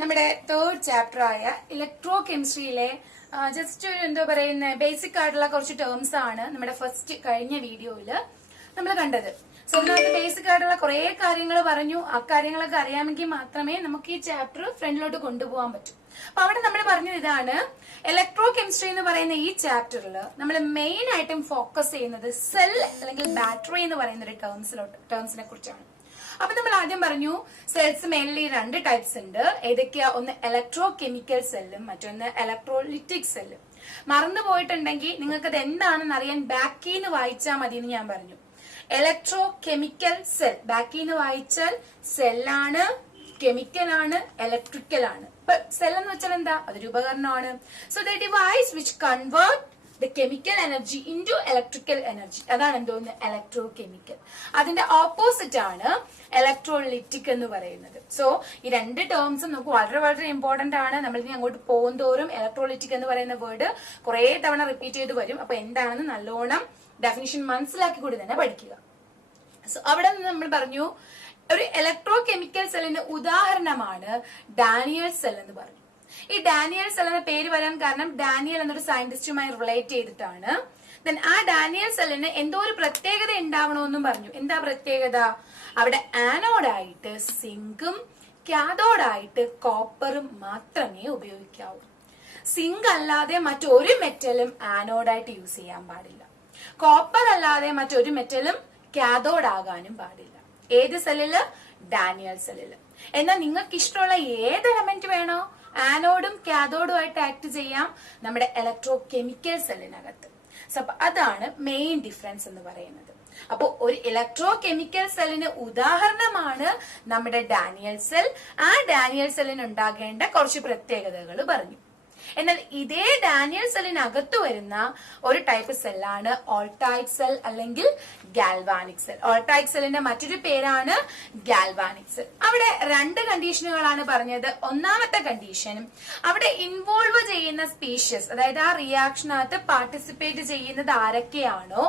നമ്മുടെ third chapter ആയ electro കെമിസ്ട്രിയിലെ just ഒരു എന്താ പറയുന്ന ബേസിക് ആയിട്ടുള്ള കുറച്ച് ടേംസ് ആണ് നമ്മുടെ ഫസ്റ്റ് കഴിഞ്ഞ വീഡിയോയിൽ നമ്മൾ കണ്ടത്. സോ അതിനകത്ത് ബേസിക് ആയിട്ടുള്ള കുറെ കാര്യങ്ങൾ പറഞ്ഞു. ആ കാര്യങ്ങളൊക്കെ അറിയാമെങ്കിൽ മാത്രമേ നമുക്ക് ഈ ചാപ്റ്റർ ഫ്രണ്ടിലോട്ട് കൊണ്ടുപോകാൻ പറ്റൂ. അപ്പൊ അവിടെ നമ്മൾ പറഞ്ഞത് ഇതാണ്, ഇലക്ട്രോ കെമിസ്ട്രി എന്ന് പറയുന്ന ഈ ചാപ്റ്ററിൽ നമ്മൾ മെയിൻ ആയിട്ടും ഫോക്കസ് ചെയ്യുന്നത് സെൽ അല്ലെങ്കിൽ ബാറ്ററി എന്ന് പറയുന്ന ഒരു ടേംസിനെ കുറിച്ചാണ്. അപ്പൊ നമ്മൾ ആദ്യം പറഞ്ഞു സെൽസ് മെയിൻലി രണ്ട് ടൈപ്സ് ഉണ്ട്. ഏതൊക്കെയാ? ഒന്ന് ഇലക്ട്രോ കെമിക്കൽ സെല്ലും മറ്റൊന്ന് ഇലക്ട്രോലിറ്റിക് സെല്ലും. മറന്നു പോയിട്ടുണ്ടെങ്കിൽ നിങ്ങൾക്ക് അത് എന്താണെന്ന് അറിയാൻ ബാക്കിന്ന് വായിച്ചാൽ മതി എന്ന് ഞാൻ പറഞ്ഞു. ഇലക്ട്രോ കെമിക്കൽ സെൽ ബാക്കിന്ന് വായിച്ചാൽ സെല്ലാണ്, കെമിക്കൽ ആണ്, ഇലക്ട്രിക്കൽ ആണ്. സെൽ എന്ന് വെച്ചാൽ എന്താ? അതൊരു ഉപകരണമാണ്. So the device which convert the chemical energy into electrical energy. അതാണ് എന്തോന്ന്? Electro chemical. അതിന്റെ ഓപ്പോസിറ്റ് ആണ് ഇലക്ട്രോലിറ്റിക് എന്ന് പറയുന്നത്. സോ ഈ രണ്ട് ടേംസും നമുക്ക് വളരെ വളരെ ഇമ്പോർട്ടന്റ് ആണ്. നമ്മൾ ഇനി അങ്ങോട്ട് പോകുന്തോറും ഇലക്ട്രോലിറ്റിക് എന്ന് പറയുന്ന വേർഡ് കുറെ തവണ റിപ്പീറ്റ് ചെയ്ത് വരും. അപ്പൊ എന്താണെന്ന് നല്ലോണം ഡെഫിനിഷൻ മനസ്സിലാക്കി കൂടി തന്നെ പഠിക്കുക. സോ അവിടെ നിന്ന് നമ്മൾ പറഞ്ഞു ഒരു ഇലക്ട്രോ കെമിക്കൽ സെല്ലിന് ഉദാഹരണമാണ് ഡാനിയൽ സെൽ എന്ന് പറഞ്ഞു. ഈ ഡാനിയൽ സെൽ എന്ന പേര് വരാൻ കാരണം ഡാനിയൽ എന്നൊരു സയന്റിസ്റ്റുമായി റിലേറ്റ് ചെയ്തിട്ടാണ്. ദെൻ ആ ഡാനിയൽ സെല്ലിന് എന്തോ ഒരു പ്രത്യേകത ഉണ്ടാവണമെന്നും പറഞ്ഞു. എന്താ പ്രത്യേകത? അവിടെ ആനോഡായിട്ട് സിങ്കും കാഥോഡായിട്ട് കോപ്പറും മാത്രമേ ഉപയോഗിക്കാവൂ. സിങ്ക് അല്ലാതെ മറ്റൊരു മെറ്റലും ആനോഡായിട്ട് യൂസ് ചെയ്യാൻ പാടില്ല. കോപ്പർ അല്ലാതെ മറ്റൊരു മെറ്റലും കാഥോഡ് ആകാനും പാടില്ല. ഏത് സെല്ലില്? ഡാനിയൽ സെല്ലില്. എന്നാൽ നിങ്ങൾക്ക് ഇഷ്ടമുള്ള ഏത് എലമെന്റ് വേണോ ആനോഡും കാഥോഡും ആയിട്ട് ആക്ട് ചെയ്യാം നമ്മുടെ ഇലക്ട്രോ കെമിക്കൽ സെല്ലിനകത്ത്. സോ അതാണ് മെയിൻ ഡിഫറൻസ് എന്ന് പറയുന്നത്. അപ്പോ ഒരു ഇലക്ട്രോ കെമിക്കൽ സെല്ലിന് ഉദാഹരണമാണ് നമ്മുടെ ഡാനിയൽ സെൽ. ആ ഡാനിയൽ സെല്ലിന് ഉണ്ടാകേണ്ട കുറച്ച് പ്രത്യേകതകൾ പറഞ്ഞു. എന്നാൽ ഇതേ ഡാനിയൽ സെല്ലിനകത്ത് വരുന്ന ഒരു ടൈപ്പ് സെല്ലാണ് ഓൾട്ടൈക് സെൽ അല്ലെങ്കിൽ ഗാൽവാനിക് സെൽ. ഓൾട്ടൈക് സെല്ലിന്റെ മറ്റൊരു പേരാണ് ഗാൽവാനിക് സെൽ. അവിടെ രണ്ട് കണ്ടീഷനുകളാണ് പറഞ്ഞത്. ഒന്നാമത്തെ കണ്ടീഷൻ, അവിടെ ഇൻവോൾവ് ചെയ്യുന്ന സ്പീഷ്യസ്, അതായത് ആ റിയാക്ഷനകത്ത് പാർട്ടിസിപ്പേറ്റ് ചെയ്യുന്നത് ആരൊക്കെയാണോ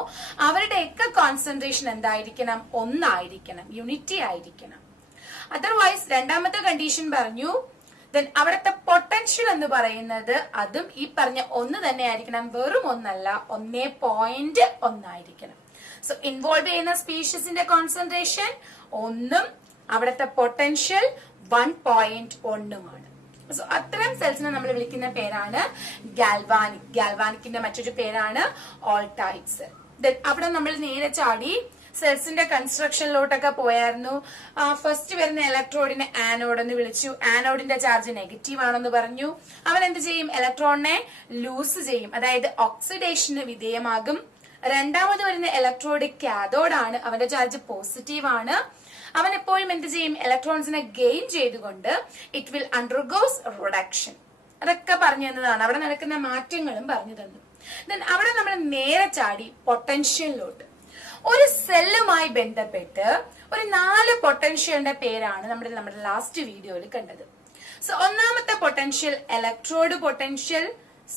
അവരുടെയൊക്കെ കോൺസെൻട്രേഷൻ എന്തായിരിക്കണം? ഒന്നായിരിക്കണം, യൂണിറ്റി ആയിരിക്കണം. അതർവൈസ് രണ്ടാമത്തെ കണ്ടീഷൻ പറഞ്ഞു, ദെൻ അവിടുത്തെ പൊട്ടൻഷ്യൽ എന്ന് പറയുന്നത് അതും ഈ പറഞ്ഞ ഒന്ന് തന്നെ ആയിരിക്കണം, വെറും ഒന്നല്ല, 1.1 ആയിരിക്കണം. സോ ഇൻവോൾവ് ചെയ്യുന്ന സ്പീഷ്യസിന്റെ കോൺസെൻട്രേഷൻ ഒന്നും അവിടുത്തെ പൊട്ടൻഷ്യൽ 1.1 സോ അത്തരം സെൽസിനെ നമ്മൾ വിളിക്കുന്ന പേരാണ് ഗാൽവാനിക്. ഗാൽവാനിക്കിന്റെ മറ്റൊരു പേരാണ് ഓൾട്ടൈക് സെൽ. ദെൻ അവിടെ നമ്മൾ നേരെ ചാടി സെൽസിന്റെ കൺസ്ട്രക്ഷനിലോട്ടൊക്കെ പോയായിരുന്നു. ഫസ്റ്റ് വരുന്ന ഇലക്ട്രോഡിനെ ആനോഡ് എന്ന് വിളിച്ചു. ആനോഡിന്റെ ചാർജ് നെഗറ്റീവ് ആണെന്ന് പറഞ്ഞു. അവൻ എന്ത് ചെയ്യും? ഇലക്ട്രോണിനെ ലൂസ് ചെയ്യും, അതായത് ഓക്സിഡേഷന് വിധേയമാകും. രണ്ടാമത് വരുന്ന ഇലക്ട്രോഡ് കാഥോഡ് ആണ്, അവന്റെ ചാർജ് പോസിറ്റീവ് ആണ്. അവൻ എപ്പോഴും എന്ത് ചെയ്യും? ഇലക്ട്രോൺസിനെ ഗെയിൻ ചെയ്തുകൊണ്ട് ഇറ്റ് വിൽ അണ്ടർഗോസ് റിഡക്ഷൻ. അതൊക്കെ പറഞ്ഞു തന്നതാണ്. അവിടെ നടക്കുന്ന മാറ്റങ്ങളും പറഞ്ഞു തന്നു. ദെൻ അവിടെ നമ്മൾ നേരെ ചാടി പൊട്ടൻഷ്യലിലോട്ട്. ഒരു സെല്ലുമായി ബന്ധപ്പെട്ട് ഒരു 4 പൊട്ടൻഷ്യലിന്റെ പേരാണ് നമ്മുടെ ലാസ്റ്റ് വീഡിയോയിൽ കണ്ടത്. സോ ഒന്നാമത്തെ potential electrode potential,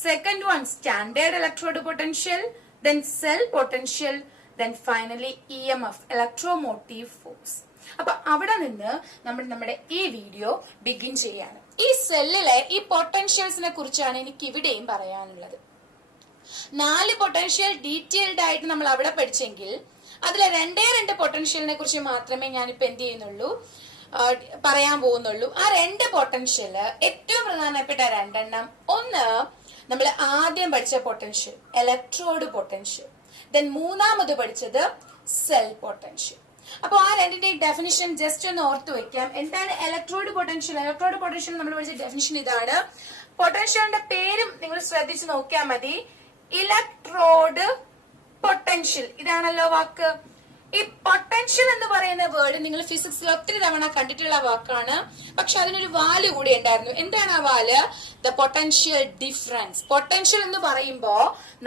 second one standard electrode potential, then cell potential, then finally EMF electromotive force. അപ്പൊ അവിടെ നിന്ന് നമ്മുടെ ഈ വീഡിയോ ബിഗിൻ ചെയ്യാണ്. ഈ സെല്ലിലെ ഈ പൊട്ടൻഷ്യൽസിനെ കുറിച്ചാണ് എനിക്ക് ഇവിടെയും പറയാനുള്ളത്. 4 പൊട്ടൻഷ്യൽ ഡീറ്റെയിൽഡ് ആയിട്ട് നമ്മൾ അവിടെ പഠിച്ചെങ്കിൽ അതിലെ 2 പൊട്ടൻഷ്യലിനെ കുറിച്ച് മാത്രമേ ഞാനിപ്പോ എന്ത് ചെയ്യുന്നുള്ളൂ, പറയാൻ പോകുന്നുള്ളൂ. ആ 2 പൊട്ടൻഷ്യല് ഏറ്റവും പ്രധാനപ്പെട്ട 2 ഒന്ന് നമ്മൾ ആദ്യം പഠിച്ച പൊട്ടൻഷ്യൽ ഇലക്ട്രോഡ് പൊട്ടൻഷ്യൽ, ദെൻ മൂന്നാമത് പഠിച്ചത് സെൽ പൊട്ടൻഷ്യൽ. അപ്പൊ ആ രണ്ടിന്റെയും ഡെഫിനിഷൻ ജസ്റ്റ് ഒന്ന് ഓർത്തു വെക്കാം. എന്താണ് ഇലക്ട്രോഡ് പൊട്ടൻഷ്യൽ? ഇലക്ട്രോഡ് പൊട്ടൻഷ്യൽ നമ്മൾ പഠിച്ച ഡെഫിനിഷൻ ഇതാണ്. പൊട്ടൻഷ്യലിന്റെ പേരും നിങ്ങൾ ശ്രദ്ധിച്ച് നോക്കിയാൽ മതി. ഇലക്ട്രോഡ് പൊട്ടൻഷ്യൽ, ഇതാണല്ലോ വാക്ക്. ഈ പൊട്ടൻഷ്യൽ എന്ന് പറയുന്ന വേർഡ് നിങ്ങൾ ഫിസിക്സിൽ ഒത്തിരി തവണ കണ്ടിട്ടുള്ള വാക്കാണ്. പക്ഷെ അതിനൊരു വാല് കൂടി ഉണ്ടായിരുന്നു. എന്താണ് ആ വാല്? The potential difference. പൊട്ടൻഷ്യൽ എന്ന് പറയുമ്പോ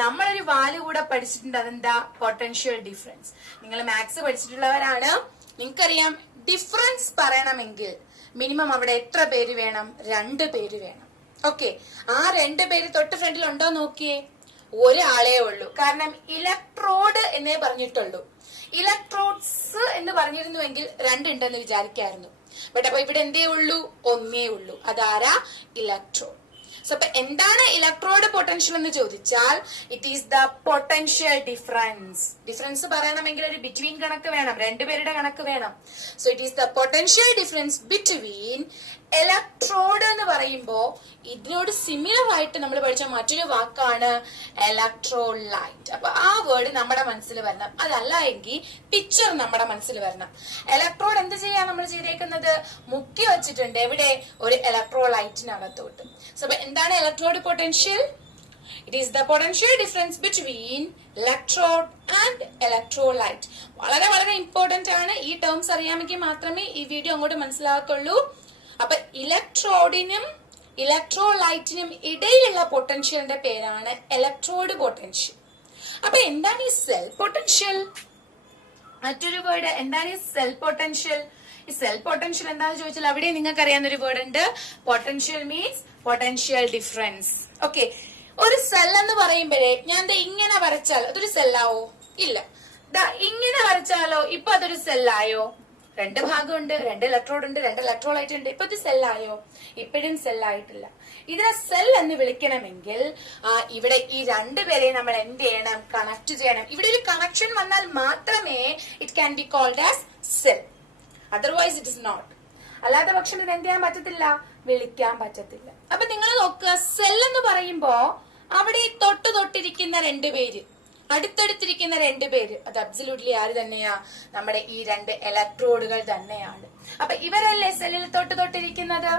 നമ്മളൊരു വാല് കൂടെ പഠിച്ചിട്ടുണ്ട്. അതെന്താ? Potential difference. നിങ്ങൾ മാത്സ് പഠിച്ചിട്ടുള്ളവരാണ്, നിങ്ങൾക്കറിയാം ഡിഫറൻസ് പറയണമെങ്കിൽ മിനിമം അവിടെ എത്ര പേര് വേണം? 2 പേര് വേണം. ഓക്കെ, ആ 2 പേര് തൊട്ട് ഫ്രണ്ടിൽ ഉണ്ടോ നോക്കിയേ. ഒരാളേ ഉള്ളൂ. കാരണം ഇലക്ട്രോഡ് എന്നേ പറഞ്ഞിട്ടുള്ളൂ. ഇലക്ട്രോഡ്സ് എന്ന് പറഞ്ഞിരുന്നുവെങ്കിൽ 2 ഉണ്ടെന്ന് വിചാരിക്കായിരുന്നു. ബട്ട് അപ്പൊ ഇവിടെ എന്തേ ഉള്ളൂ, ഒന്നേ ഉള്ളൂ. അതാരാ? ഇലക്ട്രോഡ്. സോ അപ്പൊ എന്താണ് ഇലക്ട്രോഡ് പൊട്ടൻഷ്യൽ എന്ന് ചോദിച്ചാൽ it is the potential difference. Difference പറയണമെങ്കിൽ ഒരു ബിറ്റ്വീൻ കണക്ക് വേണം, രണ്ടുപേരുടെ കണക്ക് വേണം. So it is the potential difference between electrode എന്ന് പറയുമ്പോ ഇതിനോട് സിമിലർ ആയിട്ട് നമ്മൾ പഠിച്ച മറ്റൊരു വാക്കാണ് ഇലക്ട്രോലൈറ്റ്. അപ്പൊ ആ വേർഡ് നമ്മുടെ മനസ്സിൽ വരണം. അതല്ല എങ്കിൽ പിക്ചർ നമ്മുടെ മനസ്സിൽ വരണം. ഇലക്ട്രോഡ് എന്ത് ചെയ്യാ നമ്മൾ ചെയ്തേക്കുന്നത്, മുക്കി വെച്ചിട്ടുണ്ട് എവിടെ, ഒരു ഇലക്ട്രോലൈറ്റിനകത്തോട്ട്. സോ എന്താണ് electrode potential? It is the potential difference between electrode and electrolyte. വളരെ വളരെ ഇമ്പോർട്ടന്റ് ആണ്. ഈ ടേംസ് അറിയാമെങ്കിൽ മാത്രമേ ഈ വീഡിയോ അങ്ങോട്ട് മനസ്സിലാക്കുള്ളൂ. അപ്പൊ ഇലക്ട്രോഡിനും ഇലക്ട്രോലൈറ്റിനും ഇടയിലുള്ള പൊട്ടൻഷ്യലിന്റെ പേരാണ് ഇലക്ട്രോഡ് പൊട്ടൻഷ്യൽ. അപ്പൊ എന്താണ് ഈ സെൽ പൊട്ടൻഷ്യൽ? മറ്റൊരു വേർഡ് എന്താണ് ഈ സെൽ പൊട്ടൻഷ്യൽ? ഈ സെൽ പൊട്ടൻഷ്യൽ എന്താണെന്ന് ചോദിച്ചാൽ അവിടെ നിങ്ങൾക്ക് അറിയാവുന്ന ഒരു വേർഡ് ഉണ്ട്, potential means potential difference. Okay, ഒരു സെൽ എന്ന് പറയുമ്പോഴേ ഞാൻ ഇങ്ങനെ വരച്ചാൽ അതൊരു സെല്ലാവോ? ഇല്ല. ഇങ്ങനെ വരച്ചാലോ ഇപ്പൊ അതൊരു സെല്ലായോ? രണ്ട് ഭാഗമുണ്ട്, രണ്ട് ഇലക്ട്രോഡ് ഉണ്ട്, രണ്ട് ഇലക്ട്രോലൈറ്റ് ഉണ്ട്. ഇപ്പൊ ഇത് സെല്ലായോ? ഇപ്പോഴും സെല്ലായിട്ടില്ല. ഇതിനെ സെൽ എന്ന് വിളിക്കണമെങ്കിൽ ഇവിടെ ഈ രണ്ടുപേരെ നമ്മൾ എന്ത് ചെയ്യണം, കണക്ട് ചെയ്യണം. ഇവിടെ ഒരു കണക്ഷൻ വന്നാൽ മാത്രമേ it can be called as cell. Otherwise it is not. അല്ലാത്ത പക്ഷം ഇത് എന്ത് ചെയ്യാൻ പറ്റത്തില്ല, വിളിക്കാൻ പറ്റത്തില്ല. അപ്പൊ നിങ്ങൾ നോക്കുക, സെൽ എന്ന് പറയുമ്പോ അവിടെ ഈ തൊട്ടിരിക്കുന്ന രണ്ടുപേര്, അടുത്തടുത്തിരിക്കുന്ന രണ്ടുപേര്, അത് അബ്സല്യൂട്ട്ലി ആര് തന്നെയാ, നമ്മുടെ ഈ രണ്ട് ഇലക്ട്രോഡുകൾ തന്നെയാണ്. അപ്പൊ ഇവരല്ലേ സെല്ലിൽ തൊട്ടിരിക്കുന്നത്.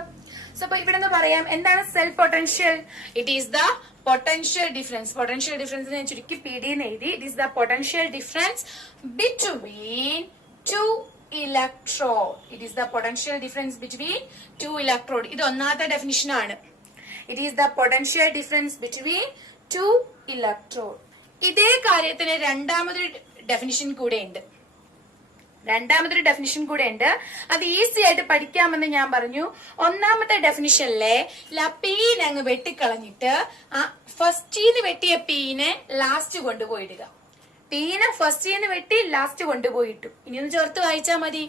സോ അപ്പൊ ഇവിടെ നിന്ന് പറയാം എന്താണ് cell potential? It is the potential difference. Potential difference ഞാൻ ചുരുക്കി PD എന്ന് എഴുതി. It is the potential difference between two electrode. It is the potential difference between two electrode. ഇത് ഒന്നാമത്തെ ഡെഫിനിഷൻ ആണ്. It is the potential difference between two electrode. ഇതേ കാര്യത്തിന് രണ്ടാമതൊരു ഡെഫിനിഷൻ കൂടെ ഉണ്ട്. അത് ഈസി ആയിട്ട് പഠിക്കാമെന്ന് ഞാൻ പറഞ്ഞു. ഒന്നാമത്തെ ഡെഫിനിഷനിലെ പീനെ അങ്ങ് വെട്ടിക്കളഞ്ഞിട്ട് ആ ഫസ്റ്റീന്ന് വെട്ടിയ പീനെ ലാസ്റ്റ് കൊണ്ടുപോയിടുക. പീനെ ഫസ്റ്റീന്ന് വെട്ടി ലാസ്റ്റ് കൊണ്ടുപോയിട്ടു. ഇനി ഒന്ന് ചേർത്ത് വായിച്ചാൽ മതി.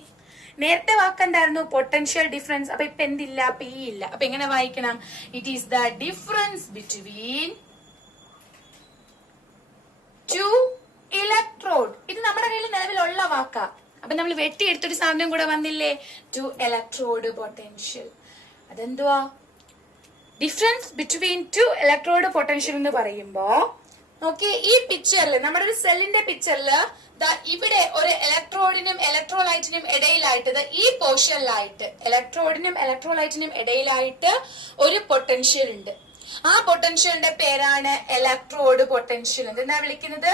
നേരത്തെ വാക്കെന്തായിരുന്നു, പൊട്ടൻഷ്യൽ ഡിഫറൻസ്. അപ്പൊ ഇപ്പൊ എന്തില്ല, പി ഇല്ല. അപ്പൊ എങ്ങനെ വായിക്കണം? It is the difference between two electrode. ഇത് നമ്മുടെ കയ്യിൽ നിലവിലുള്ള വാക്കാ. അപ്പൊ നമ്മൾ വെട്ടിയെടുത്തൊരു സാധനം കൂടെ വന്നില്ലേ, ടു ഇലക്ട്രോഡ് പൊട്ടൻഷ്യൽ. അതെന്തുവാ? Difference between two electrode potential എന്ന് പറയുമ്പോ നോക്കിയേ, ഈ പിക്ചറിൽ, നമ്മുടെ ഒരു സെല്ലിന്റെ പിക്ചറിൽ ഇവിടെ ഒരു ഇലക്ട്രോഡിനും ഇലക്ട്രോലൈറ്റിനും ഇടയിലായിട്ട്, ഈ പോർഷനിലായിട്ട് ഇലക്ട്രോഡിനും ഇലക്ട്രോലൈറ്റിനും ഇടയിലായിട്ട് ഒരു പൊട്ടൻഷ്യൽ ഉണ്ട്. ആ പൊട്ടൻഷ്യലിന്റെ പേരാണ് ഇലക്ട്രോഡ് പൊട്ടൻഷ്യൽ. എന്താ വിളിക്കുന്നത്?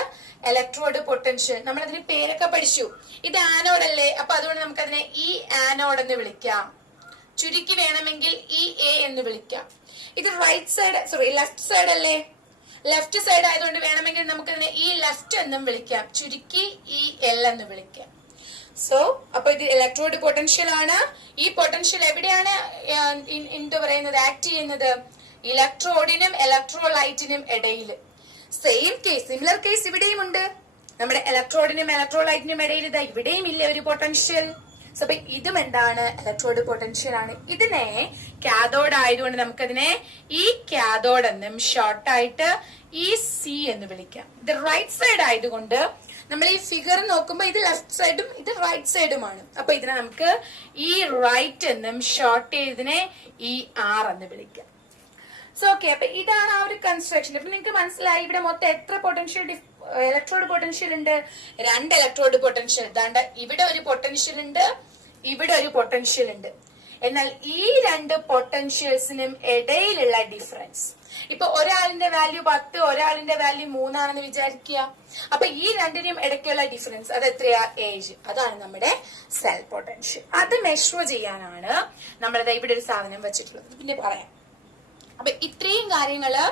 Electrode potential. നമ്മൾ അതിന് പേരൊക്കെ പഠിച്ചു. ഇത് ആനോഡ് അല്ലേ, അപ്പൊ അതുകൊണ്ട് നമുക്ക് അതിനെ ഈ ആനോഡ് എന്ന് വിളിക്കാം. ചുരുക്കി വേണമെങ്കിൽ ഈ എ എന്ന് വിളിക്കാം. ഇത് ലെഫ്റ്റ് സൈഡ് അല്ലേ, ലെഫ്റ്റ് സൈഡ് ആയതുകൊണ്ട് വേണമെങ്കിൽ നമുക്കതിനെ ഈ ലെഫ്റ്റ് എന്നും വിളിക്കാം. ചുരുക്കി ഈ എൽ എന്ന് വിളിക്കാം. സോ അപ്പൊ ഇത് ഇലക്ട്രോഡ് പൊട്ടൻഷ്യൽ ആണ്. ഈ പൊട്ടൻഷ്യൽ എവിടെയാണ് എന്താ പറയുന്നത്, ആക്ട് ചെയ്യുന്നത്? ഇലക്ട്രോഡിനും ഇലക്ട്രോലൈറ്റിനും ഇടയിൽ. സെയിം കേസ്, സിമിലർ കേസ് ഇവിടെയും ഉണ്ട്. നമ്മുടെ ഇലക്ട്രോഡിനും ഇലക്ട്രോലൈറ്റിനും ഇടയിൽ ഇതാ ഇവിടെയും ഇല്ല ഒരു പൊട്ടൻഷ്യൽ. സോ അപ്പൊ ഇതും എന്താണ്, ഇലക്ട്രോഡ് പൊട്ടൻഷ്യൽ ആണ്. ഇതിനെ കാഥോഡ് ആയതുകൊണ്ട് നമുക്കതിനെ ഈ കാഥോഡ് എന്നും ഷോർട്ടായിട്ട് ഈ സി എന്ന് വിളിക്കാം. ഇത് റൈറ്റ് സൈഡ് ആയതുകൊണ്ട് നമ്മൾ ഈ ഫിഗർ നോക്കുമ്പോ ഇത് ലെഫ്റ്റ് സൈഡും ഇത് റൈറ്റ് സൈഡുമാണ്. അപ്പൊ ഇതിനെ നമുക്ക് ഈ റൈറ്റ് എന്നും ഷോർട്ട് ചെയ്തതിനെ ഈ ആർ എന്ന് വിളിക്കാം. സോ ഓക്കെ, അപ്പൊ ഇതാണ് ആ ഒരു കൺസ്ട്രക്ഷൻ. അപ്പൊ നിങ്ങൾക്ക് മനസ്സിലായി ഇവിടെ മൊത്തം എത്ര പൊട്ടൻഷ്യൽ ഇലക്ട്രോഡ് പൊട്ടൻഷ്യൽ ഉണ്ട്? 2 ഇലക്ട്രോഡ് പൊട്ടൻഷ്യൽ. ദാണ്ട ഇവിടെ ഒരു പൊട്ടൻഷ്യൽ ഉണ്ട്, ഇവിടെ ഒരു പൊട്ടൻഷ്യൽ ഉണ്ട്. എന്നാൽ ഈ 2 പൊട്ടൻഷ്യൽസിനും ഇടയിലുള്ള ഡിഫറൻസ്, ഇപ്പൊ ഒരാളിന്റെ വാല്യൂ 10, ഒരാളിന്റെ വാല്യൂ 3 ആണെന്ന് വിചാരിക്കുക. അപ്പൊ ഈ രണ്ടിനും ഇടയ്ക്കുള്ള ഡിഫറൻസ് അത് എത്രയാ? 7. അതാണ് നമ്മുടെ സെൽ പൊട്ടൻഷ്യൽ. അത് മെഷർ ചെയ്യാനാണ് നമ്മളിത് ഇവിടെ ഒരു സാധനം വെച്ചിട്ടുള്ളത്. പിന്നെ പറയാം. അപ്പൊ ഇത്രയും കാര്യങ്ങള്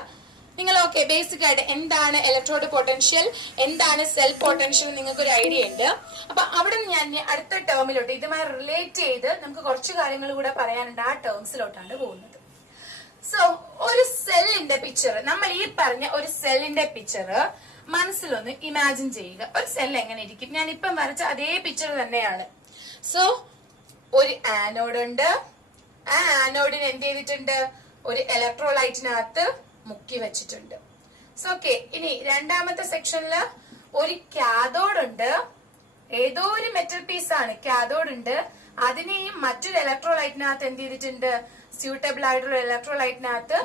നിങ്ങൾ ഓക്കെ ബേസിക് ആയിട്ട് എന്താണ് ഇലക്ട്രോഡ് പൊട്ടൻഷ്യൽ, എന്താണ് സെൽ പൊട്ടൻഷ്യൽ നിങ്ങൾക്ക് ഒരു ഐഡിയ ഉണ്ട്. അപ്പൊ അവിടെ നിന്ന് ഞാൻ അടുത്ത ടേമിലോട്ട് ഇതുമായി റിലേറ്റ് ചെയ്ത് നമുക്ക് കുറച്ച് കാര്യങ്ങൾ കൂടെ പറയാനുണ്ട്. ആ ടേംസിലോട്ടാണ് പോകുന്നത്. സോ ഒരു സെല്ലിന്റെ പിക്ചർ, നമ്മൾ ഈ പറഞ്ഞ ഒരു സെല്ലിന്റെ പിക്ചർ മനസ്സിലൊന്ന് ഇമാജിൻ ചെയ്യുക. ഒരു സെൽ എങ്ങനെ ഇരിക്കും? ഞാൻ ഇപ്പം വരച്ച അതേ പിക്ചർ തന്നെയാണ്. സോ ഒരു ആനോഡ് ഉണ്ട്. ആ ആനോഡിന് എന്ത് ചെയ്തിട്ടുണ്ട്? ഒരു ഇലക്ട്രോലൈറ്റിനകത്ത് മുക്കി വെച്ചിട്ടുണ്ട്. ഓക്കെ, ഇനി രണ്ടാമത്തെ സെക്ഷനില് ഒരു കാഥോഡ് ഉണ്ട്. ഏതോ ഒരു മെറ്റൽ പീസ് ആണ്, കാഥോഡ് ഉണ്ട്. അതിനെയും മറ്റൊരു ഇലക്ട്രോലൈറ്റിനകത്ത് എന്ത് ചെയ്തിട്ടുണ്ട്? സ്യൂട്ടബിൾ ആയിട്ടുള്ള ഇലക്ട്രോലൈറ്റിനകത്ത്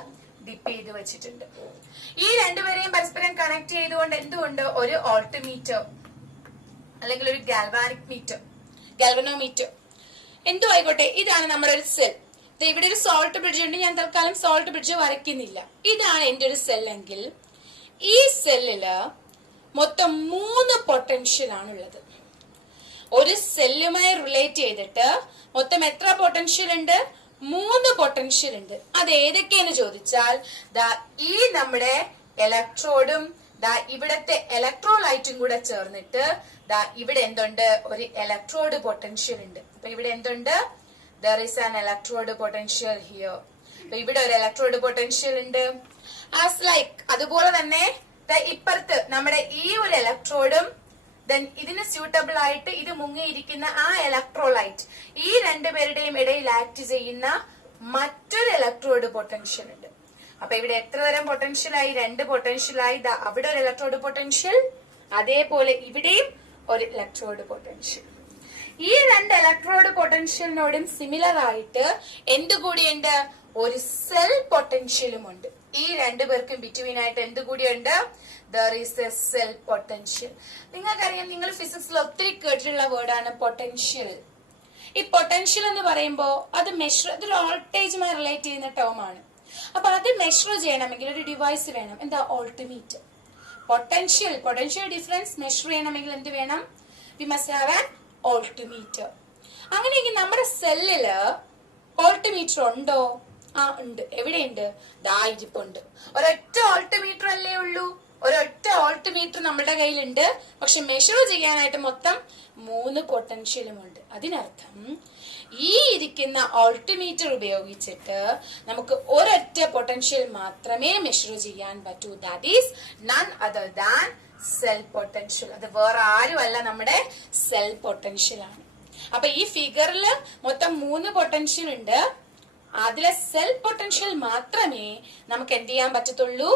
ഡിപ്പ് ചെയ്ത് വെച്ചിട്ടുണ്ട്. ഈ രണ്ടുപേരെയും പരസ്പരം കണക്ട് ചെയ്തുകൊണ്ട് എന്തുകൊണ്ട്? ഒരു ഓൾട്ടിമീറ്റർ അല്ലെങ്കിൽ ഒരു ഗാൽവനോമീറ്റർ എന്തോ ആയിക്കോട്ടെ, ഇതാണ് നമ്മുടെ ഒരു സെൽ. ഇവിടെ ഒരു സോൾട്ട് ബ്രിഡ്ജ് ഉണ്ട്. ഞാൻ തൽക്കാലം സോൾട്ട് ബ്രിഡ്ജ് വരയ്ക്കുന്നില്ല. ഇതാണ് എന്റെ ഒരു സെൽ എങ്കിൽ ഈ സെല്ലില് മൊത്തം 3 പൊട്ടൻഷ്യൽ ആണുള്ളത്. ഒരു സെല്ലുമായി റിലേറ്റ് ചെയ്തിട്ട് മൊത്തം എത്ര പൊട്ടൻഷ്യൽ ഉണ്ട്? 3 പൊട്ടൻഷ്യൽ ഉണ്ട്. അത് ഏതൊക്കെയെന്ന് ചോദിച്ചാൽ ഈ നമ്മുടെ ഇലക്ട്രോഡും ഇവിടത്തെ ഇലക്ട്രോലൈറ്റും കൂടെ ചേർന്നിട്ട് ഇവിടെ എന്തുണ്ട്? ഒരു ഇലക്ട്രോഡ് പൊട്ടൻഷ്യൽ ഉണ്ട്. അപ്പൊ ഇവിടെ എന്തുണ്ട്? there is an electrode potential here. അപ്പൊ ഇവിടെ ഒരു ഇലക്ട്രോഡ് പൊട്ടൻഷ്യൽ ഉണ്ട്. ആസ് ലൈക്ക് അതുപോലെ തന്നെ ഇപ്പുറത്ത് നമ്മുടെ ഈ ഒരു ഇലക്ട്രോഡും ഇതിന് സ്യൂട്ടബിൾ ആയിട്ട് ഇത് മുങ്ങിയിരിക്കുന്ന ആ ഇലക്ട്രോലൈറ്റ്, ഈ രണ്ടുപേരുടെയും ഇടയിൽ ആക്ട് ചെയ്യുന്ന മറ്റൊരു ഇലക്ട്രോഡ് പൊട്ടൻഷ്യൽ ഉണ്ട്. അപ്പൊ ഇവിടെ എത്ര തരം പൊട്ടൻഷ്യലായി? 2 പൊട്ടൻഷ്യലായി. അവിടെ ഒരു ഇലക്ട്രോഡ് പൊട്ടൻഷ്യൽ, അതേപോലെ ഇവിടെയും ഒരു ഇലക്ട്രോഡ് പൊട്ടൻഷ്യൽ. ഈ 2 ഇലക്ട്രോഡ് പൊട്ടൻഷ്യലിനോടും സിമിലർ ആയിട്ട് എന്തുകൂടിയുണ്ട്? ഒരു സെൽ പൊട്ടൻഷ്യലും ഉണ്ട്. ഈ രണ്ടുപേർക്കും ബിറ്റ്വീൻ ആയിട്ട് എന്തുകൂടിയുണ്ട്? there is a cell potential. നിങ്ങൾക്കറിയാം, നിങ്ങൾ ഫിസിക്സിൽ ഒത്തിരി കേട്ടിട്ടുള്ള വേർഡാണ് പൊട്ടൻഷ്യൽ. ഈ പൊട്ടൻഷ്യൽ എന്ന് പറയുമ്പോൾ അത് അതൊരു വോൾട്ടേജുമായി റിലേറ്റ് ചെയ്യുന്ന ടേം ആണ്. അപ്പൊ അത് മെഷർ ചെയ്യണമെങ്കിൽ ഒരു ഡിവൈസ് വേണം. എന്താ? ഓൾട്ടിമീറ്റർ. പൊട്ടൻഷ്യൽ ഡിഫറൻസ് മെഷർ ചെയ്യണമെങ്കിൽ എന്ത് വേണം? We must have an altimeter. അങ്ങനെയെങ്കിൽ നമ്മുടെ സെല്ലില് ഓൾട്ടിമീറ്റർ ഉണ്ടോ? ഉണ്ട്. എവിടെയുണ്ട്? ഇരിപ്പുണ്ട്. ഒരൊറ്റ ഓൾട്ടിമീറ്റർ അല്ലേ ഉള്ളൂ. ഒരൊറ്റ ഓൾട്ടിമീറ്റർ നമ്മുടെ കയ്യിലുണ്ട്. പക്ഷെ മെഷർ ചെയ്യാനായിട്ട് മൊത്തം 3 പൊട്ടൻഷ്യലും ഉണ്ട്. അതിനർത്ഥം ഈ ഇരിക്കുന്ന ഓൾട്ടിമീറ്റർ ഉപയോഗിച്ചിട്ട് നമുക്ക് ഒരൊറ്റ പൊട്ടൻഷ്യൽ മാത്രമേ മെഷർ ചെയ്യാൻ പറ്റൂ. That is none other than cell potential. അത് വേറെ ആരുമല്ല, നമ്മുടെ സെൽ പൊട്ടൻഷ്യൽ ആണ്. അപ്പൊ ഈ ഫിഗറിൽ മൊത്തം 3 പൊട്ടൻഷ്യൽ ഉണ്ട്. അതിലെ സെൽ പൊട്ടൻഷ്യൽ മാത്രമേ നമുക്ക് എന്ത് ചെയ്യാൻ പറ്റത്തുള്ളൂ?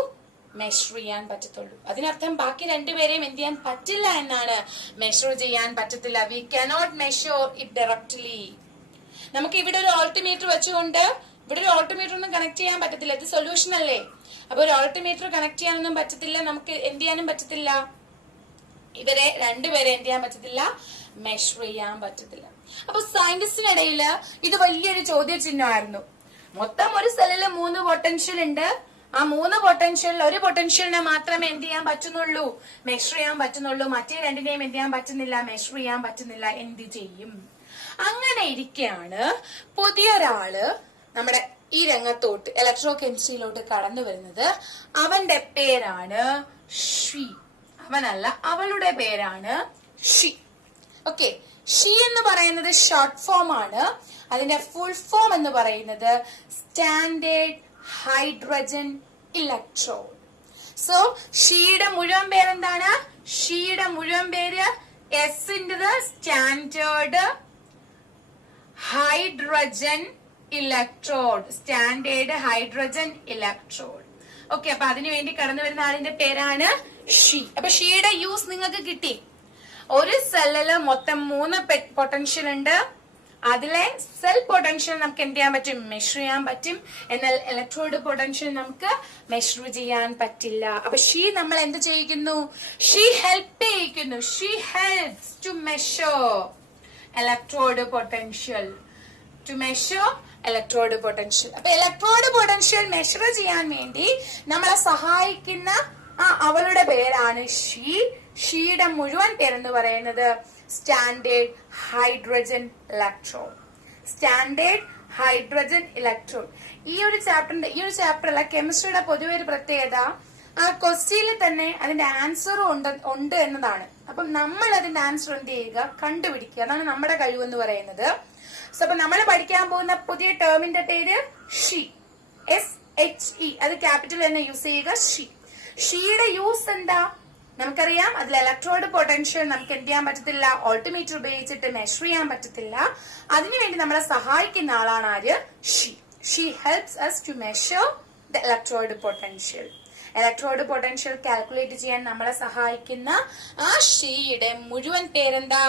മെഷർ ചെയ്യാൻ പറ്റത്തുള്ളൂ. അതിനർത്ഥം ബാക്കി രണ്ടുപേരെയും എന്ത് ചെയ്യാൻ പറ്റില്ല എന്നാണ്. മെഷർ ചെയ്യാൻ പറ്റത്തില്ല. We cannot measure it directly. നമുക്ക് ഇവിടെ ഒരു ഓൾട്ടിമീറ്റർ വെച്ചുകൊണ്ട് ഇവിടെ ഒരു ഓൾട്ടിമീറ്റർ ഒന്നും കണക്ട് ചെയ്യാൻ പറ്റത്തില്ല. ഇത് സൊല്യൂഷൻ അല്ലേ? അപ്പൊ ഒരു ഓൾട്ടിമീറ്റർ കണക്ട് ചെയ്യാനൊന്നും പറ്റത്തില്ല. നമുക്ക് എന്ത് ചെയ്യാനും പറ്റത്തില്ല. ഇവരെ രണ്ടുപേരെ എന്ത് ചെയ്യാൻ പറ്റത്തില്ല? മെഷർ ചെയ്യാൻ പറ്റത്തില്ല. അപ്പൊ സയന്റിസ്റ്റിനിടയിൽ ഇത് വലിയൊരു ചോദ്യചിഹ്നമായിരുന്നു. മൊത്തം ഒരു സെല്ലില് 3 പൊട്ടൻഷ്യൽ ഉണ്ട്. ആ 3 പൊട്ടൻഷ്യലിൽ ഒരു പൊട്ടൻഷ്യലിനെ മാത്രമേ എന്ത് ചെയ്യാൻ പറ്റുന്നുള്ളൂ? മെഷർ ചെയ്യാൻ പറ്റുന്നുള്ളൂ. മറ്റേ രണ്ടിനെയും എന്ത് ചെയ്യാൻ പറ്റുന്നില്ല? മെഷർ ചെയ്യാൻ പറ്റുന്നില്ല. എന്ത് ചെയ്യും? അങ്ങനെ ഇരിക്കെയാണ് പുതിയൊരാള് നമ്മുടെ ഈ രംഗത്തോട്ട് ഇലക്ട്രോ കെമിസ്ട്രിയിലോട്ട് കടന്നു വരുന്നത്. അവന്റെ പേരാണ് ഷീ. അവനല്ല, അവളുടെ പേരാണ് ഷീ. ഓക്കെ, ഷീ എന്ന് പറയുന്നത് ഷോർട്ട് ഫോം ആണ്. അതിന്റെ ഫുൾ ഫോം എന്ന് പറയുന്നത് സ്റ്റാൻഡേർഡ് ഹൈഡ്രജൻ ഇലക്ട്രോഡ്. സോ ഷീയുടെ മുഴുവൻ പേരെന്താണ്? ഷീയുടെ മുഴുവൻ പേര് എസിന്റെ standard hydrogen electrode. Standard hydrogen electrode. Okay, അപ്പൊ അതിനുവേണ്ടി കടന്നു വരുന്ന ആളിന്റെ പേരാണ് ഷീ. അപ്പൊ ഷീയുടെ യൂസ് നിങ്ങൾക്ക് കിട്ടി. ഒരു സെല്ലില് മൊത്തം 3 പൊട്ടൻഷ്യൽ ഉണ്ട്. അതിലെ സെൽ പൊട്ടൻഷ്യൽ നമുക്ക് എന്ത് ചെയ്യാൻ പറ്റും? മെഷർ ചെയ്യാൻ പറ്റും. എന്നാൽ ഇലക്ട്രോഡ് പൊട്ടൻഷ്യൽ നമുക്ക് മെഷർ ചെയ്യാൻ പറ്റില്ല. അപ്പൊ ഷീ നമ്മൾ എന്ത് ചെയ്യിക്കുന്നു? ഷീ ഹെൽപ്പ് ചെയ്യിക്കുന്നു. SHE helps to measure electrode potential. To measure electrode potential. അപ്പൊ ഇലക്ട്രോഡ് പൊട്ടൻഷ്യൽ മെഷർ ചെയ്യാൻ വേണ്ടി നമ്മളെ സഹായിക്കുന്ന അവളുടെ പേരാണ് ഷീ. ഷീയുടെ മുഴുവൻ പേരെന്ന് പറയുന്നത് standard hydrogen electrode. Standard hydrogen electrode. ഈ ഒരു ചാപ്റ്ററിലെ കെമിസ്ട്രിയുടെ പൊതുവെ ഒരു പ്രത്യേകത ആ ക്വസ്റ്റ്യനിൽ തന്നെ അതിന്റെ ആൻസറും ഉണ്ട് എന്നതാണ്. അപ്പം നമ്മൾ അതിന്റെ ആൻസർ എന്ത് ചെയ്യുക? കണ്ടുപിടിക്കുക. അതാണ് നമ്മുടെ കഴിവെന്ന് പറയുന്നത്. സോ അപ്പൊ നമ്മൾ പഠിക്കാൻ പോകുന്ന പുതിയ ടേമിന്റെ പേര് ഷീ. SHE. അത് ക്യാപിറ്റൽ തന്നെ യൂസ് ചെയ്യുക. ഷീ. ഷീയുടെ യൂസ് എന്താ? നമുക്കറിയാം അതിൽ ഇലക്ട്രോഡ് പൊട്ടൻഷ്യൽ നമുക്ക് എന്ത് ചെയ്യാൻ പറ്റത്തില്ല, ഓൾട്ടിമീറ്റർ ഉപയോഗിച്ചിട്ട് മെഷർ ചെയ്യാൻ പറ്റത്തില്ല. അതിനുവേണ്ടി നമ്മളെ സഹായിക്കുന്ന ആളാണ് ആര്, she helps us to measure the electrode potential. Electrode potential calculate ചെയ്യാൻ നമ്മളെ സഹായിക്കുന്ന ആ ഷീയുടെ മുഴുവൻ പേരെന്താ,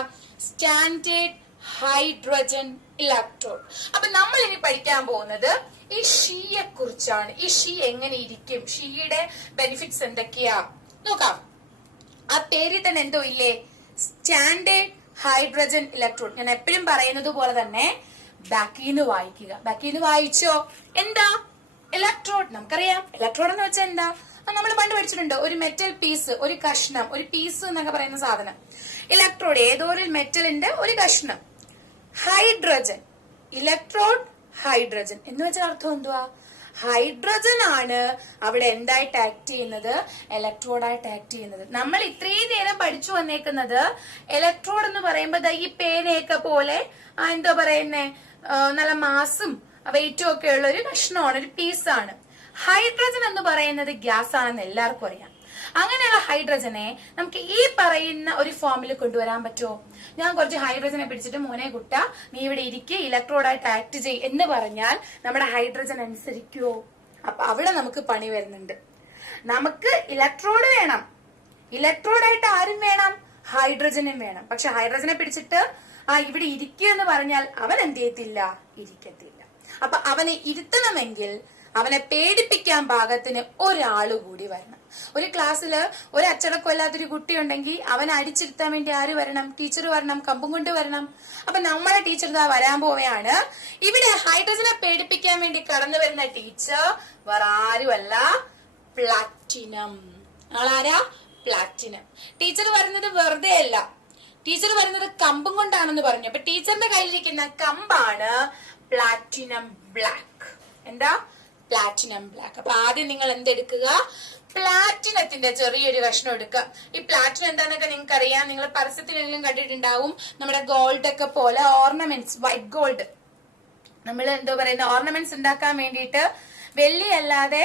സ്റ്റാൻഡേർഡ് ഹൈഡ്രജൻ ഇലക്ട്രോഡ്. അപ്പൊ നമ്മൾ ഇനി പഠിക്കാൻ പോകുന്നത് ഈ ഷീയെ കുറിച്ചാണ്. ഈ ഷീ എങ്ങനെ ഇരിക്കും, ഷീയുടെ ബെനിഫിറ്റ്സ് എന്തൊക്കെയാ നോക്കാം. ആ പേരിൽ തന്നെ എന്തോ ഇല്ലേ, സ്റ്റാൻഡേർഡ് ഹൈഡ്രജൻ ഇലക്ട്രോഡ്. ഞാൻ എപ്പോഴും പറയുന്നത് പോലെ തന്നെ ബാക്കിന്ന് വായിക്കുക. ബാക്കിന്ന് വായിച്ചോ, എന്താ ഇലക്ട്രോഡ്. നമുക്കറിയാം ഇലക്ട്രോഡ് എന്ന് വെച്ചാൽ എന്താ, നമ്മൾ പണ്ട് പഠിച്ചിട്ടുണ്ട്. ഒരു മെറ്റൽ പീസ്, ഒരു കഷ്ണം, ഒരു പീസ് എന്നൊക്കെ പറയുന്ന സാധനം. ഇലക്ട്രോഡ് ഏതോ ഒരു മെറ്റലിന്റെ ഒരു കഷ്ണം. ഹൈഡ്രജൻ, ഇലക്ട്രോഡ് ഹൈഡ്രജൻ എന്ന് വെച്ചാൽ അർത്ഥം എന്തുവാ, ഹൈഡ്രജൻ ആണ് അവിടെ എന്തായിട്ട് ആക്ട് ചെയ്യുന്നത്, ഇലക്ട്രോഡായിട്ട് ആക്ട് ചെയ്യുന്നത്. നമ്മൾ ഇത്രയും നേരം പഠിച്ചു വന്നേക്കുന്നത് ഇലക്ട്രോഡ് എന്ന് പറയുമ്പോൾ ഈ പേനയൊക്കെ പോലെ എന്താ പറയുന്നേ, നല്ല മാസും വെയിറ്റും ഒക്കെ ഉള്ള ഒരു കഷ്ണമാണ്, ഒരു പീസാണ്. ഹൈഡ്രജൻ എന്ന് പറയുന്നത് ഗ്യാസ് ആണെന്ന് എല്ലാവർക്കും അറിയാം. അങ്ങനെയുള്ള ഹൈഡ്രജനെ നമുക്ക് ഈ പറയുന്ന ഒരു ഫോമിൽ കൊണ്ടുവരാൻ പറ്റുമോ? ഞാൻ കുറച്ച് ഹൈഡ്രജനെ പിടിച്ചിട്ട് മോനെ കുട്ട നീ ഇവിടെ ഇരിക്കുക, ഇലക്ട്രോഡായിട്ട് ആക്ട് ചെയ് എന്ന് പറഞ്ഞാൽ നമ്മുടെ ഹൈഡ്രജൻ അനുസരിക്കുവോ? അപ്പൊ അവിടെ നമുക്ക് പണി വരുന്നുണ്ട്. നമുക്ക് ഇലക്ട്രോഡ് വേണം, ഇലക്ട്രോഡായിട്ട് ആരും വേണം, ഹൈഡ്രജനും വേണം. പക്ഷെ ഹൈഡ്രജനെ പിടിച്ചിട്ട് ഇവിടെ ഇരിക്കുക എന്ന് പറഞ്ഞാൽ അവൻ എന്ത് ചെയ്യത്തില്ല, ഇരിക്കത്തില്ല. അപ്പൊ അവനെ ഇരുത്തണമെങ്കിൽ അവനെ പേടിപ്പിക്കാൻ പാകത്തിന് ഒരാള് കൂടി വരണം. ഒരു ക്ലാസ്സിൽ ഒരു അച്ചടക്കമില്ലാത്തൊരു കുട്ടി ഉണ്ടെങ്കിൽ അവനെ അടിച്ചിരുത്താൻ വേണ്ടി ആര് വരണം, ടീച്ചർ വരണം, കമ്പും കൊണ്ട് വരണം. അപ്പൊ നമ്മളെ ടീച്ചർ ഇതാ വരാൻ പോവുകയാണ്. ഇവിടെ ഹൈഡ്രജനെ പേടിപ്പിക്കാൻ വേണ്ടി കടന്നു വരുന്ന ടീച്ചർ വേറെ ആരുമല്ല, പ്ലാറ്റിനം. ആളാരാ, പ്ലാറ്റിനം. ടീച്ചർ വരുന്നത് വെറുതെ അല്ല, ടീച്ചർ വരുന്നത് കമ്പും കൊണ്ടാണെന്ന് പറഞ്ഞു. അപ്പൊ ടീച്ചറിന്റെ കയ്യിലിരിക്കുന്ന കമ്പാണ് പ്ലാറ്റിനം ബ്ലാക്ക്. എന്താ, പ്ലാറ്റിനം ബ്ലാക്ക്. അപ്പൊ ആദ്യം നിങ്ങൾ എന്തെടുക്കുക, പ്ലാറ്റിനത്തിന്റെ ചെറിയൊരു കഷ്ണം എടുക്കുക. ഈ പ്ലാറ്റിനം എന്താന്നൊക്കെ നിങ്ങൾക്ക് അറിയാം, നിങ്ങൾ പരസ്യത്തിലെങ്കിലും കണ്ടിട്ടുണ്ടാവും. നമ്മുടെ ഗോൾഡ് ഒക്കെ പോലെ ഓർണമെന്റ്സ്, വൈറ്റ് ഗോൾഡ്, നമ്മൾ എന്തോ പറയുന്ന ഓർണമെന്റ്സ് ഉണ്ടാക്കാൻ വേണ്ടിയിട്ട് വെള്ളി അല്ലാതെ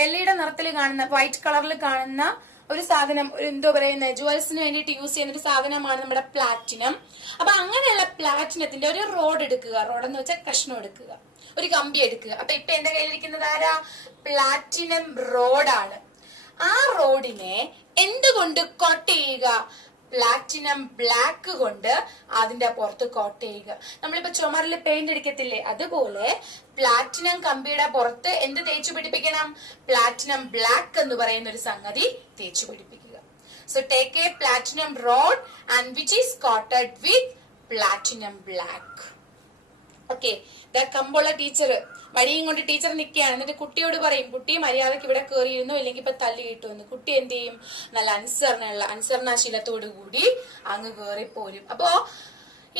വെള്ളിയുടെ നിറത്തിൽ കാണുന്ന, വൈറ്റ് കളറിൽ കാണുന്ന ഒരു സാധനം, ഒരു എന്തോ പറയുന്ന ജുവൽസിന് വേണ്ടിയിട്ട് യൂസ് ചെയ്യുന്ന ഒരു സാധനമാണ് നമ്മുടെ പ്ലാറ്റിനം. അപ്പൊ അങ്ങനെയുള്ള പ്ലാറ്റിനത്തിന്റെ ഒരു റോഡ് എടുക്കുക, റോഡ് എന്ന് വെച്ചാൽ കഷ്ണം എടുക്കുക, ഒരു കമ്പി എടുക്കുക. അപ്പൊ ഇപ്പൊ എന്റെ കയ്യിലിരിക്കുന്നത് ആരാ, പ്ലാറ്റിനം റോഡാണ്. ആ റോഡിനെ എന്തുകൊണ്ട് കോട്ട് ചെയ്യുക, പ്ലാറ്റിനം ബ്ലാക്ക് കൊണ്ട് അതിന്റെ പുറത്ത് കോട്ട് ചെയ്യുക. നമ്മളിപ്പോ ചുമരിൽ പെയിന്റ് അടിക്കത്തില്ലേ, അതുപോലെ പ്ലാറ്റിനം കമ്പിയുടെ പുറത്ത് എന്ത് തേച്ചു പിടിപ്പിക്കണം, പ്ലാറ്റിനം ബ്ലാക്ക് എന്ന് പറയുന്ന ഒരു സംഗതി തേച്ചു പിടിപ്പിക്കുക. So take a platinum rod and which is coated with platinum black. Okay, കമ്പുള്ള ടീച്ചർ വടിയും കൊണ്ട് ടീച്ചർ നിൽക്കുകയാണ്. എന്നിട്ട് കുട്ടിയോട് പറയും, കുട്ടി മര്യാദക്ക് ഇവിടെ കയറിയിരുന്നു, ഇല്ലെങ്കിൽ ഇപ്പൊ തല്ലി കിട്ടുമെന്ന്. കുട്ടി എന്ത് ചെയ്യും, നല്ല അനുസരണാശീലത്തോടു കൂടി അങ്ങ് കയറിപ്പോരും. അപ്പോ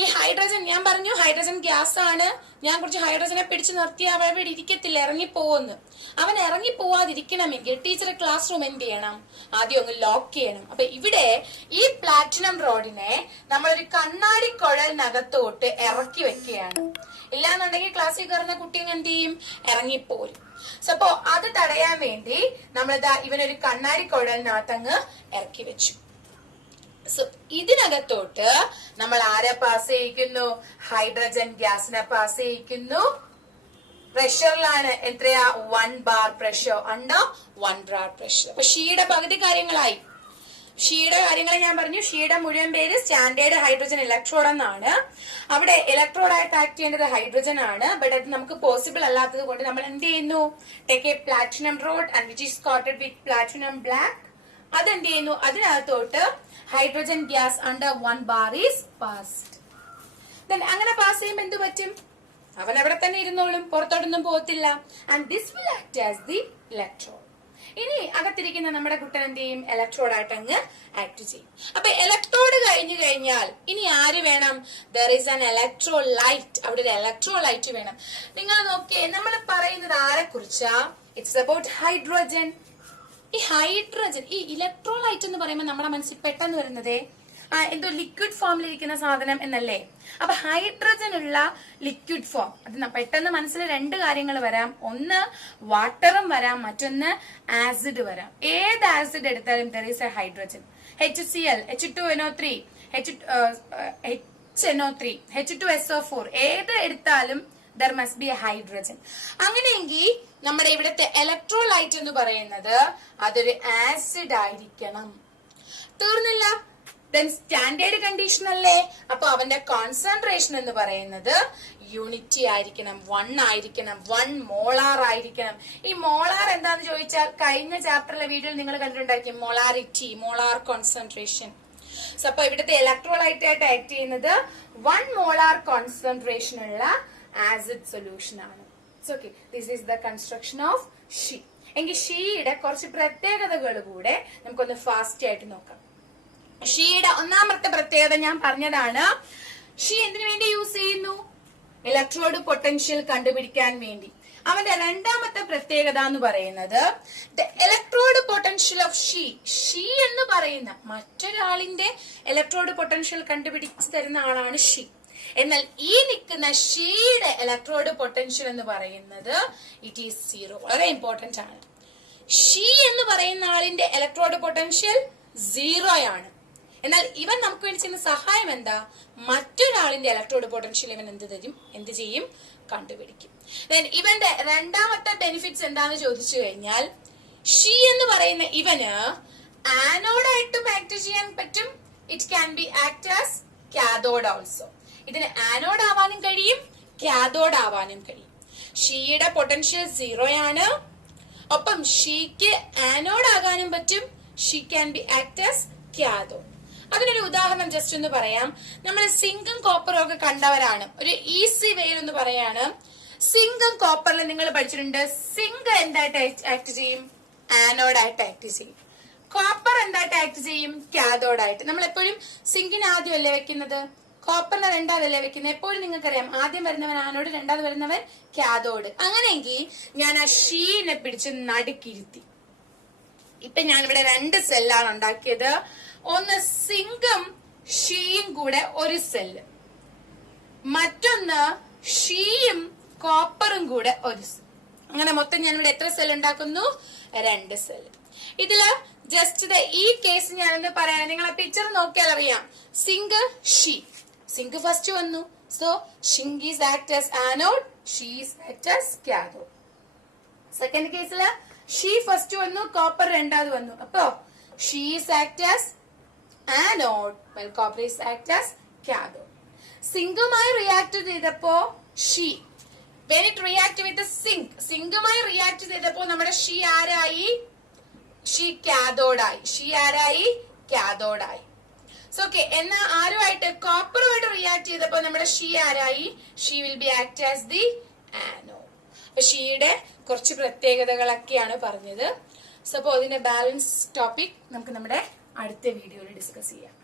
ഈ ഹൈഡ്രജൻ, ഞാൻ പറഞ്ഞു ഹൈഡ്രജൻ ഗ്യാസ് ആണ്, ഞാൻ കുറച്ച് ഹൈഡ്രജനെ പിടിച്ചു നിർത്തി അവൻ ഇവിടെ ഇരിക്കത്തില്ല, ഇറങ്ങിപ്പോവെന്ന്. അവൻ ഇറങ്ങിപ്പോവാതിരിക്കണമെങ്കിൽ ടീച്ചർ ക്ലാസ് റൂം എന്ത് ചെയ്യണം, ആദ്യം അങ്ങ് ലോക്ക് ചെയ്യണം. അപ്പൊ ഇവിടെ ഈ പ്ലാറ്റിനം റോഡിനെ നമ്മളൊരു കണ്ണാടി കുഴലിനകത്തോട്ട് ഇറക്കി വെക്കുകയാണ്. ഇല്ലാന്നുണ്ടെങ്കിൽ ക്ലാസ്സിൽ കയറുന്ന കുട്ടി എന്ത് ചെയ്യും, ഇറങ്ങിപ്പോരും. അപ്പോ അത് തടയാൻ വേണ്ടി നമ്മളിതാ ഇവനൊരു കണ്ണാടി കുഴലിനകത്തങ്ങ് ഇറക്കി വെച്ചു. സോ ഇതിനകത്തോട്ട് നമ്മൾ ആരെ പാസ് ചെയ്യിക്കുന്നു, ഹൈഡ്രജൻ ഗ്യാസിനെ പാസ് ചെയ്യിക്കുന്നു. പ്രഷറിലാണ്, എത്രയാ, 1 bar pressure, under 1 bar pressure. അപ്പൊ ഷീയുടെ പകുതി കാര്യങ്ങളായി. ഷീയുടെ കാര്യങ്ങൾ ഞാൻ പറഞ്ഞു. ഷീയുടെ മുഴുവൻ പേര് സ്റ്റാൻഡേർഡ് ഹൈഡ്രജൻ ഇലക്ട്രോഡ് എന്നാണ്. അവിടെ ഇലക്ട്രോഡായിട്ട് ആക്ട് ചെയ്യേണ്ടത് ഹൈഡ്രജൻ ആണ്. ബട്ട് അത് നമുക്ക് പോസിബിൾ അല്ലാത്തത് കൊണ്ട് നമ്മൾ എന്ത് ചെയ്യുന്നു, take a platinum rod and which is coated with platinum black. അതെന്ത് ചെയ്യുന്നു, അതിനകത്തോട്ട് hydrogen gas under 1 bar is passed. Then അങ്ങനെ പാസ് ചെയ്യുമ്പോൾ എന്ത് പറ്റും, അവൻ അവിടെ തന്നെ ഇരുന്നോളും, പുറത്തോട്ടൊന്നും പോകത്തില്ല. And this will act as the electrode. ഇനി അകത്തിരിക്കുന്ന നമ്മുടെ കുട്ടൻ എന്ത് ചെയ്യും, ഇലക്ട്രോഡായിട്ട് അങ്ങ് ആക്ട് ചെയ്യും. അപ്പൊ ഇലക്ട്രോഡ് കഴിഞ്ഞു കഴിഞ്ഞാൽ ഇനി ആര് വേണം, ദർ ഈസ് ആൻ ഇലക്ട്രോലൈറ്റ്. അവിടെ ഒരു ഇലക്ട്രോലൈറ്റ് വേണം. നിങ്ങൾ നോക്കിയേ, നമ്മൾ പറയുന്നത് ആരെ കുറിച്ചാ, ഇറ്റ്സ് അബൌട്ട് ഹൈഡ്രജൻ. ഈ ഹൈഡ്രജൻ, ഈ ഇലക്ട്രോലൈറ്റ് എന്ന് പറയുമ്പോൾ നമ്മുടെ മനസ്സിൽ പെട്ടെന്ന് വരുന്നതേ എന്തോ ലിക്വിഡ് ഫോമിലിരിക്കുന്ന സാധനം എന്നല്ലേ. അപ്പൊ ഹൈഡ്രജൻ ഉള്ള ലിക്വിഡ് ഫോം അത് പെട്ടെന്ന് മനസ്സിൽ രണ്ട് കാര്യങ്ങൾ വരാം. ഒന്ന് വാട്ടറും വരാം, മറ്റൊന്ന് ആസിഡ് വരാം. ഏത് ആസിഡ് എടുത്താലും there is A hydrogen. HCl, H2NO3, HNO3, H2SO4 ഏത് എടുത്താലും there must be a hydrogen. അങ്ങനെയെങ്കിൽ നമ്മുടെ ഇവിടുത്തെ ഇലക്ട്രോലൈറ്റ് എന്ന് പറയുന്നത് അതൊരു ആസിഡ് ആയിരിക്കണം. തീർന്നില്ല. ദെൻ സ്റ്റാൻഡേർഡ് കണ്ടീഷൻ അല്ലേ? അപ്പൊ അവന്റെ കോൺസെൻട്രേഷൻ എന്ന് പറയുന്നത് യൂണിറ്റി ആയിരിക്കണം, 1 ആയിരിക്കണം, 1 മോളാർ ആയിരിക്കണം. ഈ മോളാർ എന്താന്ന് ചോദിച്ചാൽ കഴിഞ്ഞ ചാപ്റ്ററിലെ വീഡിയോയിൽ നിങ്ങൾ കണ്ടിട്ടുണ്ടായിരിക്കും, മൊളാരിറ്റി, മോളാർ കോൺസെൻട്രേഷൻ. അപ്പൊ ഇവിടുത്തെ ഇലക്ട്രോലൈറ്റ് ആയിട്ട് ആക്ട് ചെയ്യുന്നത് 1 മോളാർ കോൺസെൻട്രേഷൻ ഉള്ള ആസിഡ് സൊല്യൂഷൻ ആണ്. Okay, this is the construction of she. എങ്കിൽ ഷീയുടെ കുറച്ച് പ്രത്യേകതകൾ കൂടെ നമുക്കൊന്ന് ഫാസ്റ്റ് ആയിട്ട് നോക്കാം. ഷീയുടെ ഒന്നാമത്തെ പ്രത്യേകത ഞാൻ പറഞ്ഞതാണ്. ഷീ എന്തിനു വേണ്ടി യൂസ് ചെയ്യുന്നു? ഇലക്ട്രോഡ് പൊട്ടൻഷ്യൽ കണ്ടുപിടിക്കാൻ വേണ്ടി. അവന്റെ രണ്ടാമത്തെ പ്രത്യേകത എന്ന് പറയുന്നത് the electrode potential of she. She എന്ന് പറയുന്ന മറ്റൊരാളിന്റെ ഇലക്ട്രോഡ് പൊട്ടൻഷ്യൽ കണ്ടുപിടിച്ച് തരുന്ന ആളാണ് ഷീ. എന്നാൽ ഈ നിൽക്കുന്ന ഷീയുടെ ഇലക്ട്രോഡ് പൊട്ടൻഷ്യൽ എന്ന് പറയുന്നത് ഇറ്റ് ഈസ് 0. വളരെ ഇമ്പോർട്ടന്റ് ആണ്. ഷീ എന്ന് പറയുന്ന ആളിന്റെ ഇലക്ട്രോഡ് പൊട്ടൻഷ്യൽ 0 ആണ്. എന്നാൽ ഇവൻ നമുക്ക് വേണ്ടി ചെയ്യുന്ന സഹായം എന്താ? മറ്റൊരാളിന്റെ ഇലക്ട്രോഡ് പൊട്ടൻഷ്യൽ ഇവൻ എന്ത് ചെയ്യും? കണ്ടുപിടിക്കും. ഇവന്റെ രണ്ടാമത്തെ ബെനിഫിറ്റ്സ് എന്താന്ന് ചോദിച്ചു കഴിഞ്ഞാൽ, ഷീ എന്ന് പറയുന്ന ഇവന് ആനോഡായിട്ടും ആക്ട് ചെയ്യാൻ പറ്റും. It can B act as cathode also. ഇതിന് ആനോഡ് ആവാനും കഴിയും, കാഥോഡ് ആവാനും കഴിയും. ഷീയുടെ പൊട്ടൻഷ്യൽ 0 ആണ്. ഒപ്പം ഷീക്ക് ആനോഡ് ആകാനും പറ്റും. She can be act as cathode. അതിനൊരു ഉദാഹരണം ജസ്റ്റ് ഒന്ന് പറയാം. നമ്മൾ സിങ്കും കോപ്പറും ഒക്കെ കണ്ടവരാണ്. ഒരു ഈസി വേയിൽ എന്ന് പറയാണ്. സിങ്കും കോപ്പറിലും നിങ്ങൾ പഠിച്ചിട്ടുണ്ട്. സിങ്ക് എന്തായിട്ട് ആക്ട് ചെയ്യും? ആനോഡായിട്ട് ആക്ട് ചെയ്യും. കോപ്പർ എന്തായിട്ട് ആക്ട് ചെയ്യും? കാഥോഡായിട്ട്. നമ്മൾ എപ്പോഴും സിങ്കിന് ആദ്യം അല്ലേ വെക്കുന്നത്, കോപ്പറിനെ രണ്ടാമതല്ലേ വെക്കുന്നത്. എപ്പോഴും നിങ്ങൾക്കറിയാം, ആദ്യം വരുന്നവൻ ആനോഡ്, രണ്ടാമത് വരുന്നവൻ കാഥോഡ്. അങ്ങനെയെങ്കിൽ ഞാൻ ആ ഷീനെ പിടിച്ച് നടുക്കിരുത്തി. ഇപ്പൊ ഞാനിവിടെ 2 സെല്ലാണ് ഉണ്ടാക്കിയത്. ഒന്ന് സിങ്കും ഷീയും കൂടെ ഒരു സെല്ല്, മറ്റൊന്ന് ഷീയും കോപ്പറും കൂടെ ഒരു സെൽ. അങ്ങനെ മൊത്തം ഞാനിവിടെ എത്ര സെൽ ഉണ്ടാക്കുന്നു? 2 സെല്ല്. ഇതില് ജസ്റ്റ് ഈ കേസ് ഞാനെന്ന് പറയാൻ, നിങ്ങൾ ആ പിക്ചർ നോക്കിയാൽ അറിയാം. Zinc, SHE. സിങ്ക് ഫസ്റ്റ് വന്നു. So zinc is act as anode, SHE is act as cathode. Second കേസില് ഷീ ഫസ്റ്റ് വന്നു, കോപ്പർ രണ്ടാമത് വന്നു. അപ്പോ SHE is act as anode, while copper is act as cathode. സിങ്കുമായി react ചെയ്തപ്പോ SHE, when it react with the സിങ്കുമായി react ചെയ്തപ്പോ നമ്മുടെ ഷീ ആരായി? ഷീ കാഥോഡായി. ഷീ ആരായി? കാഥോഡായി. ഓക്കെ. എന്നാൽ ആരുമായിട്ട്? കോപ്പറുമായിട്ട് റിയാക്ട് ചെയ്തപ്പോ നമ്മുടെ ഷീ ആരായി? She will be act as the anode. അപ്പൊ ഷീയുടെ കുറച്ച് പ്രത്യേകതകളൊക്കെയാണ് പറഞ്ഞത്. സോ അതിന്റെ ബാലൻസ് ടോപ്പിക് നമുക്ക് നമ്മുടെ അടുത്ത വീഡിയോയിൽ ഡിസ്കസ് ചെയ്യാം.